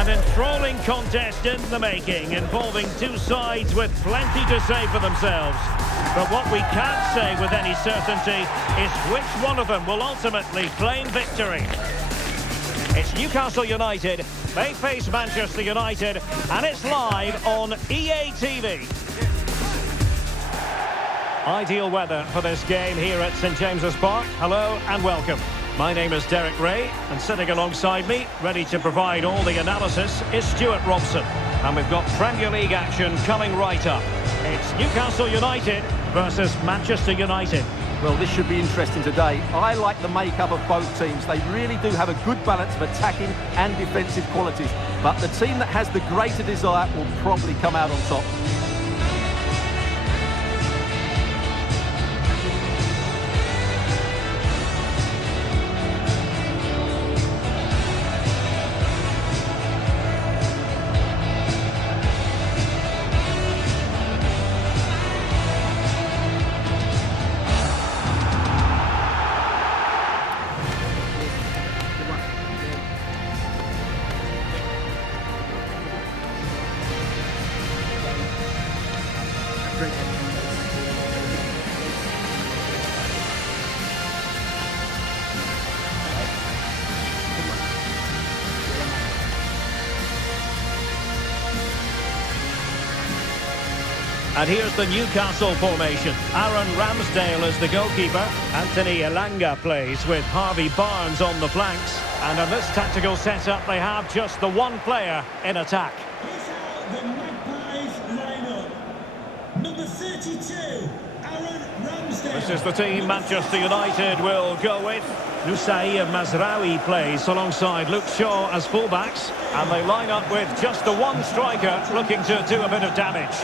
An enthralling contest in the making, involving two sides with plenty to say for themselves. But what we can't say with any certainty is which one of them will ultimately claim victory. It's Newcastle United, they face Manchester United, and it's live on EA TV. Ideal weather for this game here at St James's Park. Hello and welcome. My name is Derek Ray, and sitting alongside me, ready to provide all the analysis, is Stuart Robson. And we've got Premier League action coming right up. It's Newcastle United versus Manchester United. Well, this should be interesting today. I like the makeup of both teams. They really do have a good balance of attacking and defensive qualities. But the team that has the greater desire will probably come out on top. And here's the Newcastle formation. Aaron Ramsdale is the goalkeeper. Anthony Elanga plays with Harvey Barnes on the flanks. And in this tactical setup, they have just the one player in attack. Here's how the Magpies line up. Number 32, Aaron Ramsdale. This is the team Manchester United will go with. Noussair Mazraoui plays alongside Luke Shaw as fullbacks. And they line up with just the one striker looking to do a bit of damage.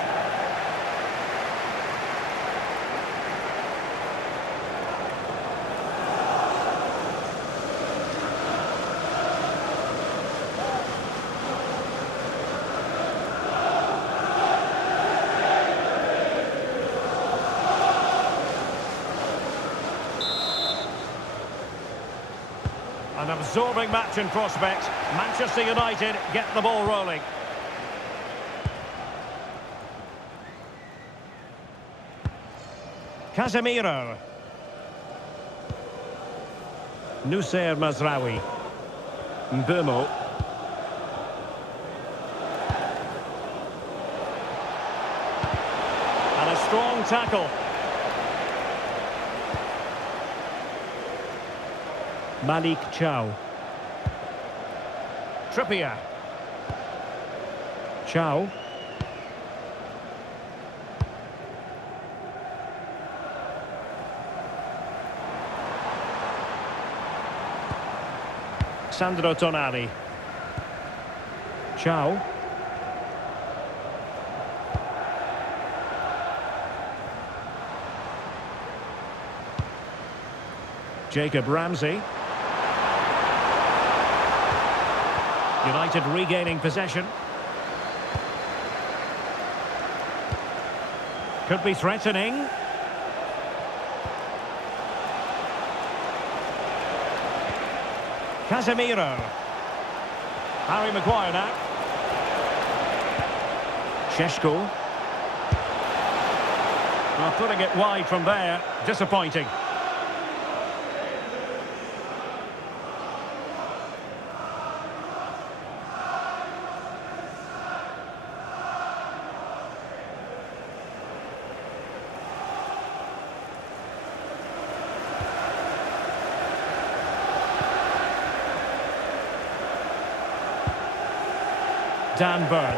An absorbing match in prospect. Manchester United get the ball rolling. Casemiro. Noussair Mazraoui. Mbeumo. And a strong tackle. Malik Chow. Trippier. Chow. Sandro Tonali. Chow. Jacob Ramsey. United regaining possession. Could be threatening. Casemiro. Harry Maguire now. Šeško. Well, putting it wide from there, disappointing. Dan Burn.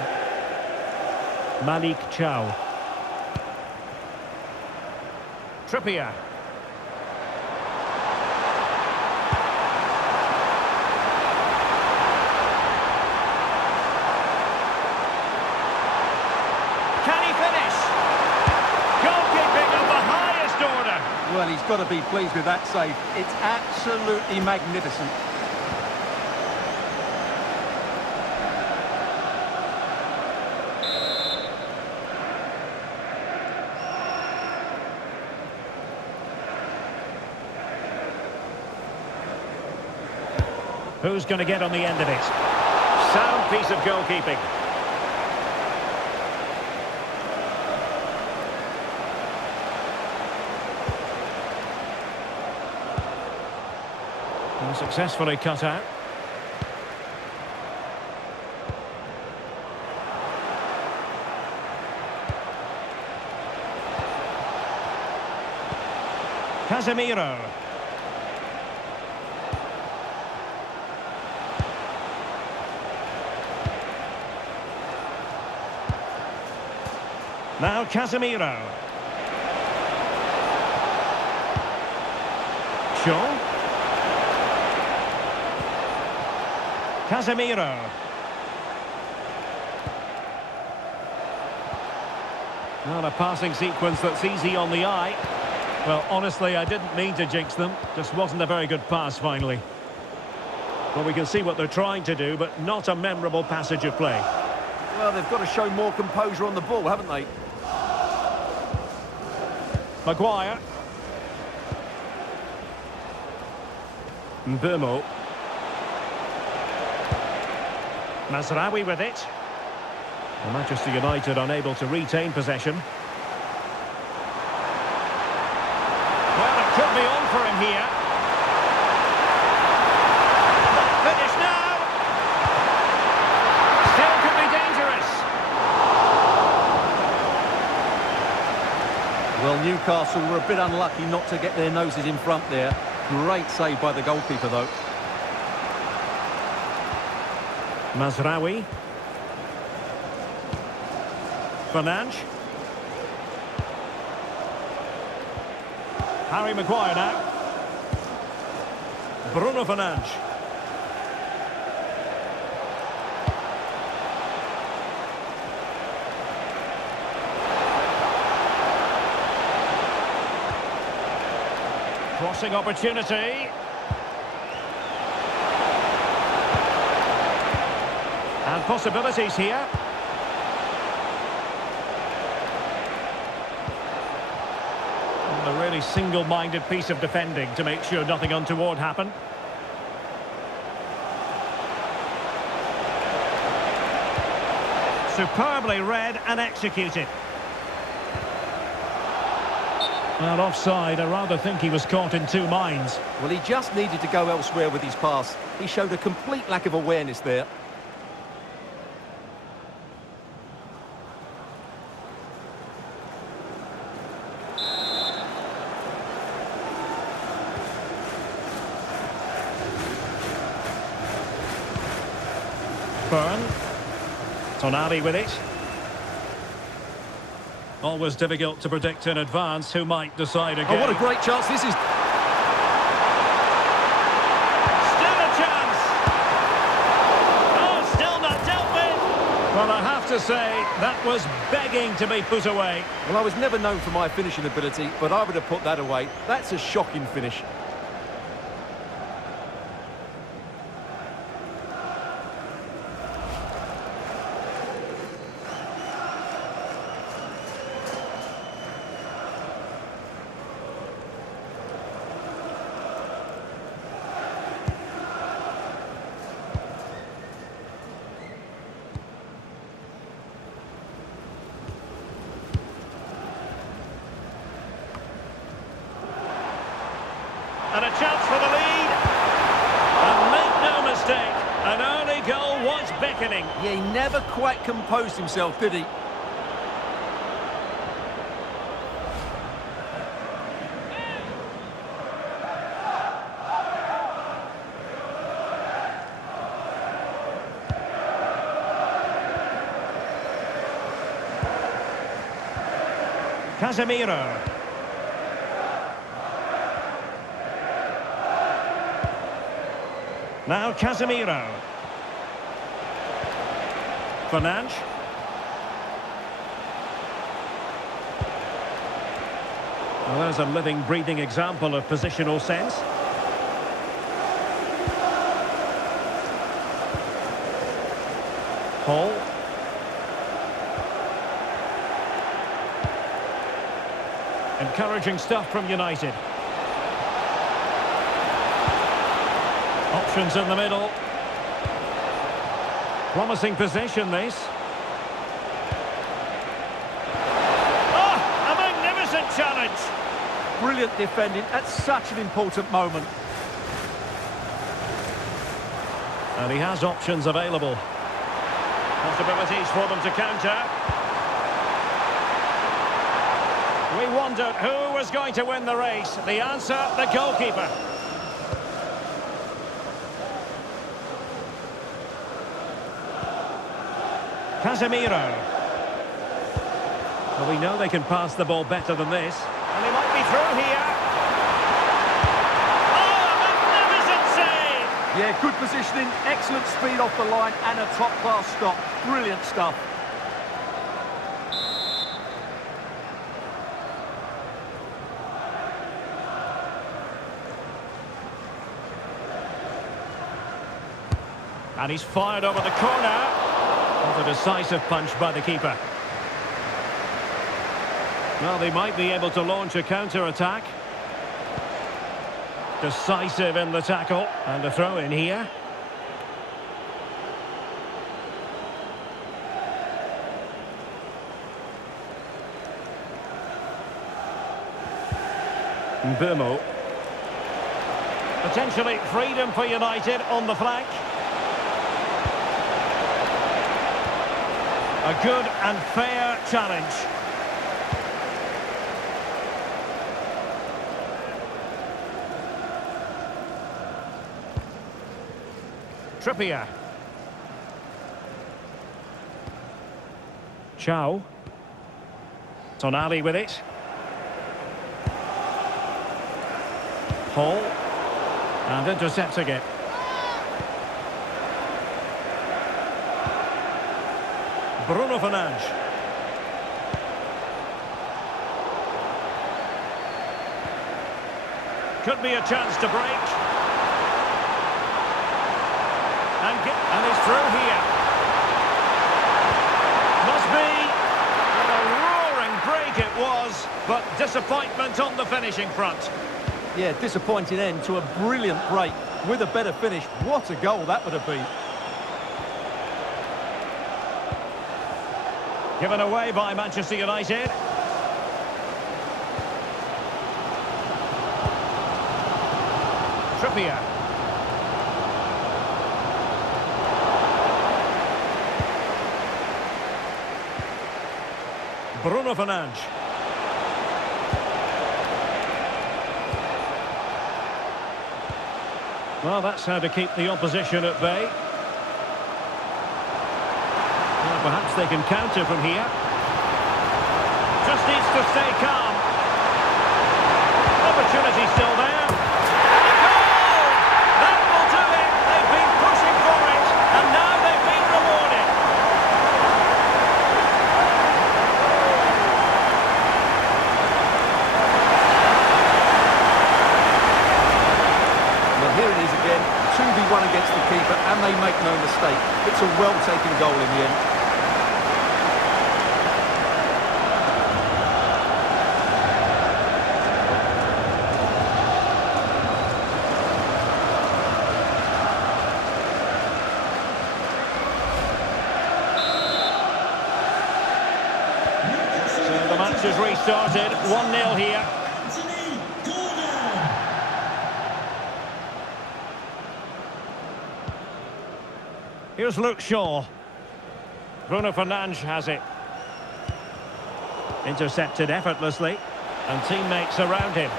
Malik Chow. Trippier. Can he finish? Goalkeeping of the highest order. Well, he's got to be pleased with that save. It's absolutely magnificent. Who's going to get on the end of it? Sound piece of goalkeeping. And successfully cut out. Casemiro. Now Casemiro. Shaw. Casemiro. Not a passing sequence that's easy on the eye. Well, honestly, I didn't mean to jinx them. Just wasn't a very good pass, finally. Well, we can see what they're trying to do, but not a memorable passage of play. Well, they've got to show more composure on the ball, haven't they? Maguire. Mbeumo. Mazraoui with it. And Manchester United unable to retain possession. Well, it could be on for him here. Finish now. Still could be dangerous. Well, Newcastle were a bit unlucky not to get their noses in front there. Great save by the goalkeeper, though. Mazraoui. Fernandes. Harry Maguire now. Bruno Fernandes. Crossing opportunity. And possibilities here. And a really single-minded piece of defending to make sure nothing untoward happened. Superbly read and executed. Well, offside, I rather think he was caught in two minds. Well, he just needed to go elsewhere with his pass. He showed a complete lack of awareness there. Byrne. Tonali with it. Always difficult to predict in advance who might decide again. Oh, what a great chance this is. Still a chance. Oh, still not dealt with. Well, I have to say, that was begging to be put away. Well, I was never known for my finishing ability, but I would have put that away. That's a shocking finish. And a chance for the lead. And make no mistake, an early goal was beckoning. Yeah, he never quite composed himself, did he? Casemiro. Now Casemiro. Fernandes. Well, there's a living, breathing example of positional sense. Paul. Encouraging stuff from United. Options in the middle. Promising position, this. Oh, a magnificent challenge. Brilliant defending at such an important moment. And he has options available. Possibilities for them to counter. We wondered who was going to win the race. The answer, the goalkeeper. Casemiro. Well, we know they can pass the ball better than this. And they might be through here. Oh, a magnificent save! Yeah, good positioning, excellent speed off the line and a top-class stop. Brilliant stuff. And he's fired over the corner. What a decisive punch by the keeper. Well, they might be able to launch a counter-attack. Decisive in the tackle. And a throw-in here. Mbeumo. Potentially freedom for United on the flank. A good and fair challenge. Trippier. Chow. Tonali with it. Hall. And intercepting it. Bruno Fernandes. Could be a chance to break. And he's through here. Must be. And a roaring break it was, but disappointment on the finishing front. Yeah, disappointing end to a brilliant break. With a better finish, what a goal that would have been. Given away by Manchester United. Trippier. Bruno Fernandes. Well, that's how to keep the opposition at bay. Well, perhaps they can counter from here. Just needs to stay calm. Opportunity still there. And a goal! That will do it. They've been pushing for it, and now they've been rewarded. Well, here it is again. 2v1 against the keeper, and they make no mistake. It's a well-taken goal in the end. So the match has restarted. 1-0 here. Anthony Gordon. Here's Luke Shaw. Bruno Fernandes has it. Intercepted effortlessly. And teammates around him.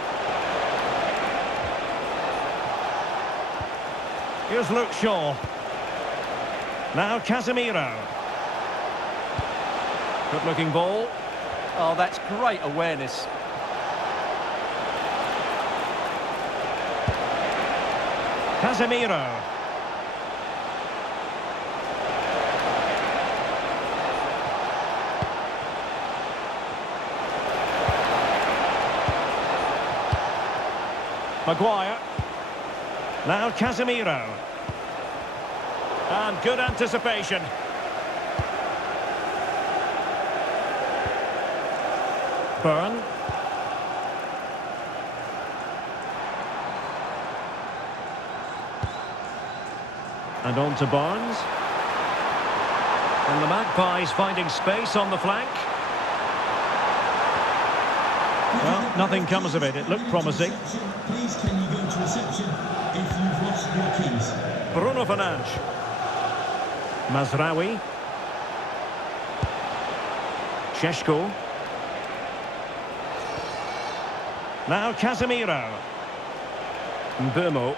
Here's Luke Shaw. Now Casemiro. Good looking ball. Oh, that's great awareness. Casemiro. Maguire. Now Casemiro. And good anticipation. Burn. And on to Barnes. And the Magpies finding space on the flank. Well, nothing comes of it. It looked promising. Please can you go to reception if you've lost your keys? Bruno Fernandes. Mazraoui. Šeško. Now Casemiro. Mbeumo.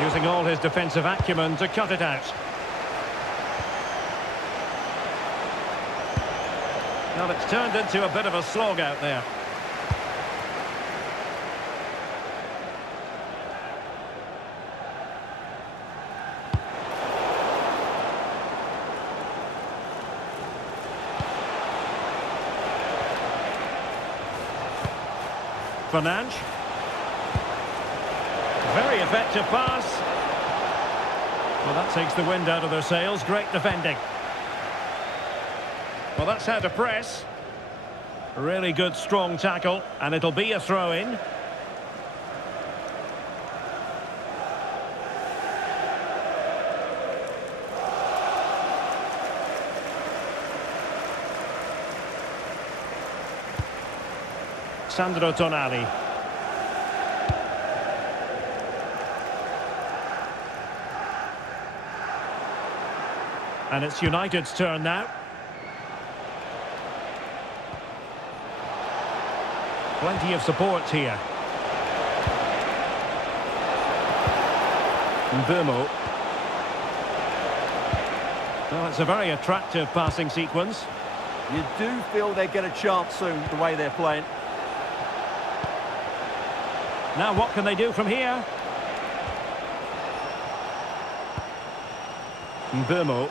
Using all his defensive acumen to cut it out. Well, it's turned into a bit of a slog out there. Fernandes. Very effective pass. Well, that takes the wind out of their sails. Great defending. Well, that's how to press. Really good, strong tackle, and it'll be a throw-in. Sandro Tonali. And it's United's turn now. Plenty of support here. Mbeumo. Well, it's a very attractive passing sequence. You do feel they get a chance soon, the way they're playing. Now what can they do from here? Mbeumo.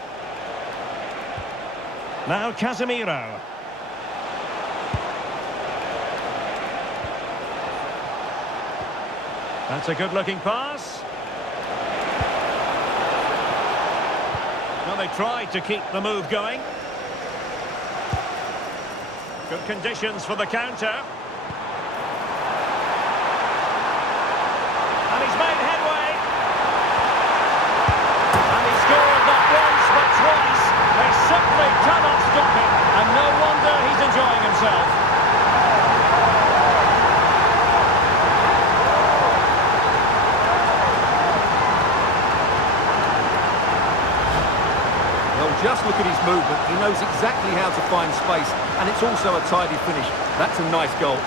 Now Casemiro. That's a good-looking pass. Well, they tried to keep the move going. Good conditions for the counter. And he's made headway. And he scored not once but twice. They simply cannot stop him. And no wonder he's enjoying himself. Well, just look at his movement. He knows exactly how to find space. And it's also a tidy finish. That's a nice goal.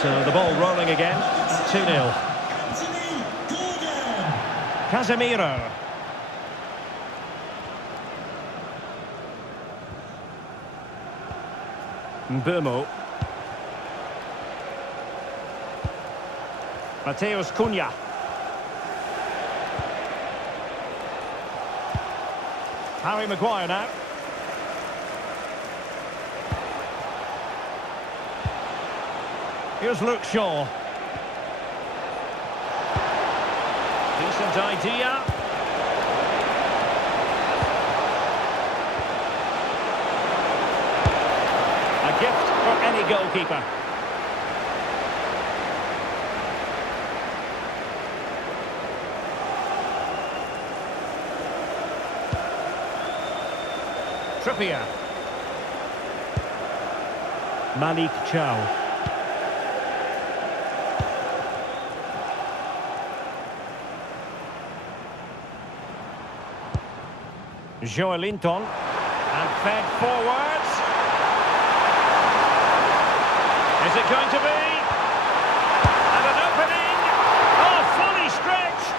So the ball rolling again, 2-0. Casemiro. Mbeumo. Mateus Cunha. Harry Maguire now. Here's Luke Shaw. Decent idea. A gift for any goalkeeper. Trippier. Malik Chow. Joelinton, and fed forwards. Is it going to be? And an opening. Oh, fully stretched.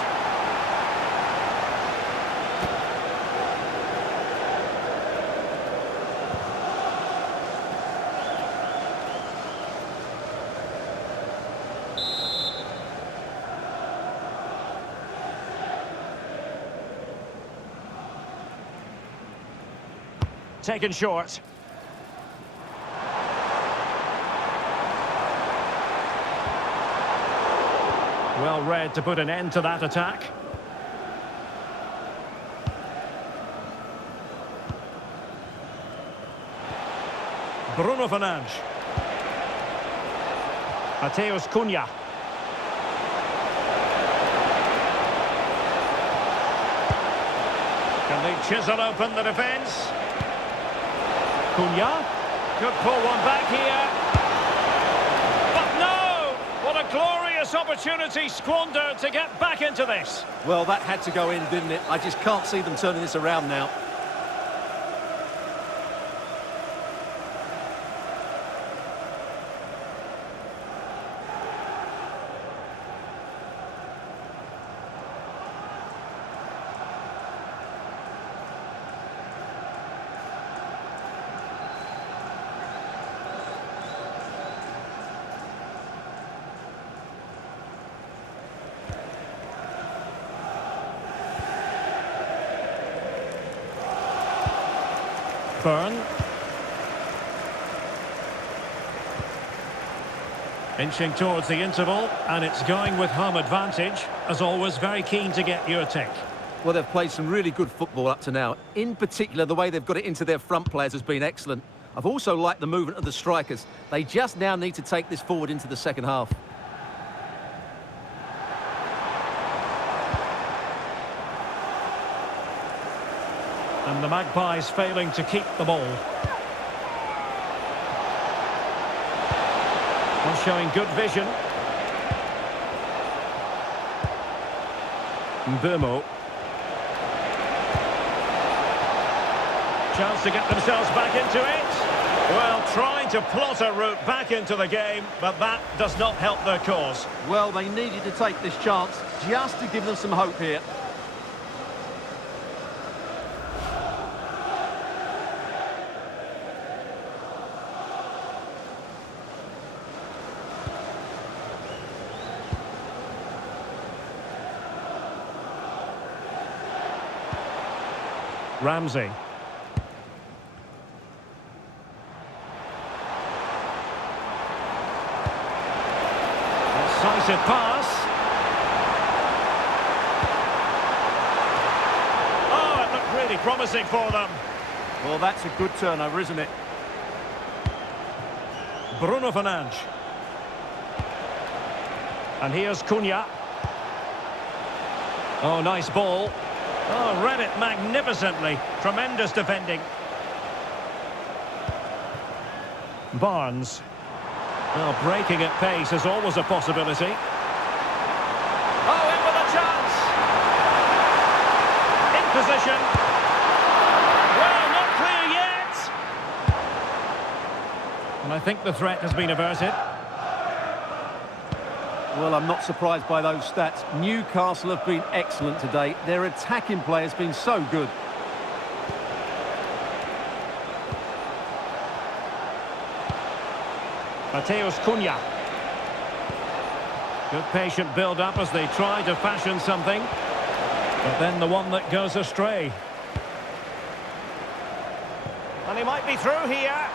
Taken short. Well read to put an end to that attack. Bruno Fernandes. Mateus Cunha. Can they chisel open the defence? Cunha. Could pull one back here. But no! What a glorious opportunity squandered to get back into this. Well, that had to go in, didn't it? I just can't see them turning this around now. Burn. Inching towards the interval, and it's going with home advantage. As always, very keen to get your take. Well, they've played some really good football up to now. In particular, the way they've got it into their front players has been excellent. I've also liked the movement of the strikers. They just now need to take this forward into the second half. And the Magpies failing to keep the ball. Well, showing good vision. Mbeumo. Chance to get themselves back into it. Well, trying to plot a route back into the game, but that does not help their cause. Well, they needed to take this chance just to give them some hope here. Ramsey. Decisive pass. Oh, it looked really promising for them. Well, that's a good turnover, isn't it? Bruno Fernandes. And here's Cunha. Oh, nice ball. Oh, read it magnificently. Tremendous defending. Barnes. Oh, breaking at pace is always a possibility. Oh, in with a chance. In position. Well, not clear yet. And I think the threat has been averted. Well, I'm not surprised by those stats. Newcastle have been excellent today. Their attacking play has been so good. Mateus Cunha. Good patient build-up as they try to fashion something. But then the one that goes astray. And he might be through here.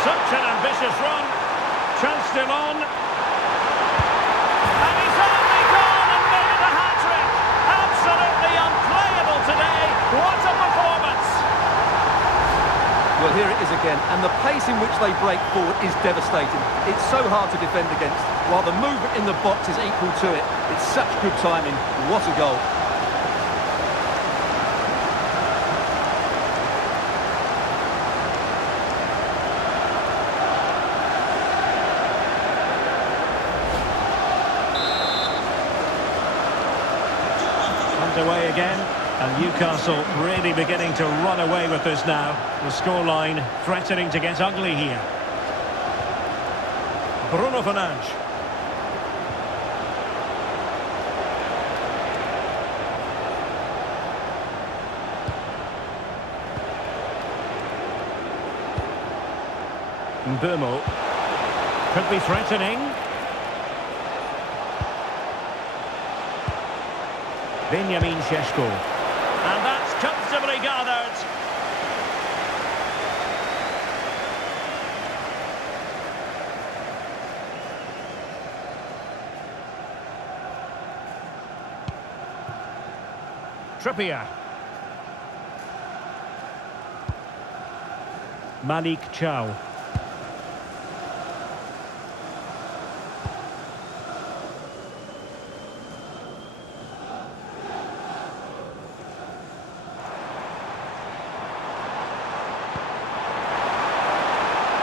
Such an ambitious run. Chance still on. And he's only gone and made it a hat-trick. Absolutely unplayable today. What a performance. Well, here it is again, and the pace in which they break forward is devastating. It's so hard to defend against, while the movement in the box is equal to it. It's such good timing. What a goal. Underway again, and Newcastle really beginning to run away with this now. The scoreline threatening to get ugly here. Bruno Fernandes. Mbeumo. Could be threatening. Benjamin Šeško. And that's comfortably gathered. Trippier. Malik Chow.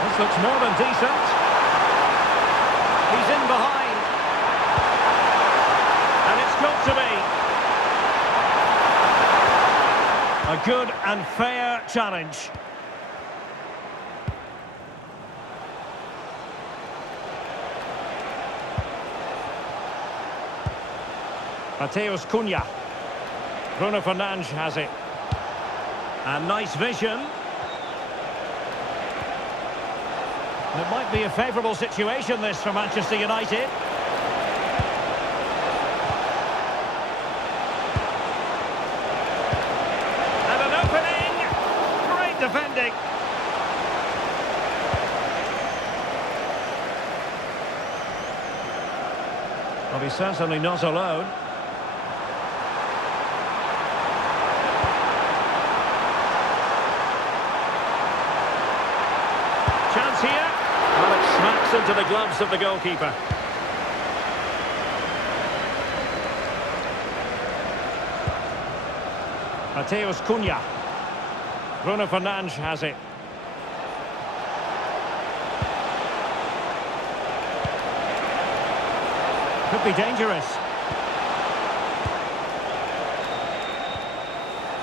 This looks more than decent. He's in behind. And it's got to be. A good and fair challenge. Mateus Cunha. Bruno Fernandes has it. And nice vision. It might be a favourable situation, this, for Manchester United. And an opening! Great defending! Well, he's certainly not alone. Chance here. Well, it smacks into the gloves of the goalkeeper. Mateus Cunha. Bruno Fernandes has it. Could be dangerous.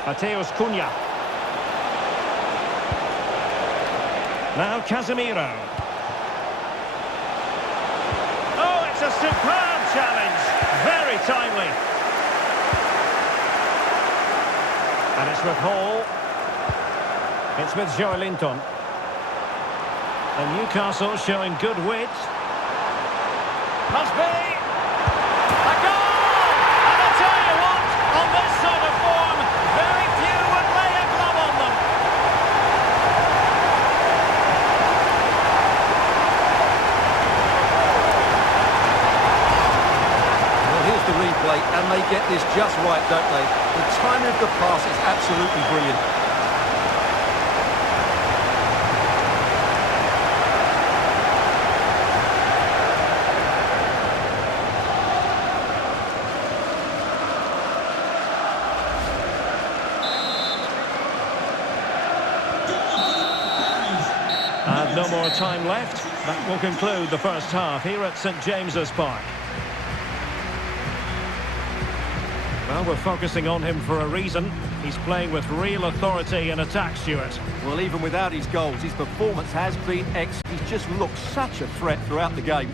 Mateus Cunha. Now Casemiro. Oh, it's a superb challenge. Very timely. And it's with Hall. It's with Joelinton. And Newcastle showing good wit. Must be. A goal! And I tell you what, on this sort of form, very few would lay a glove on them. Well, here's the replay, and they get this just right, don't they? The timing of the pass is absolutely brilliant. And no more time left. That will conclude the first half here at St James's Park. Well, we're focusing on him for a reason. He's playing with real authority in attack, Stuart. Well, even without his goals, his performance has been excellent. He's just looked such a threat throughout the game.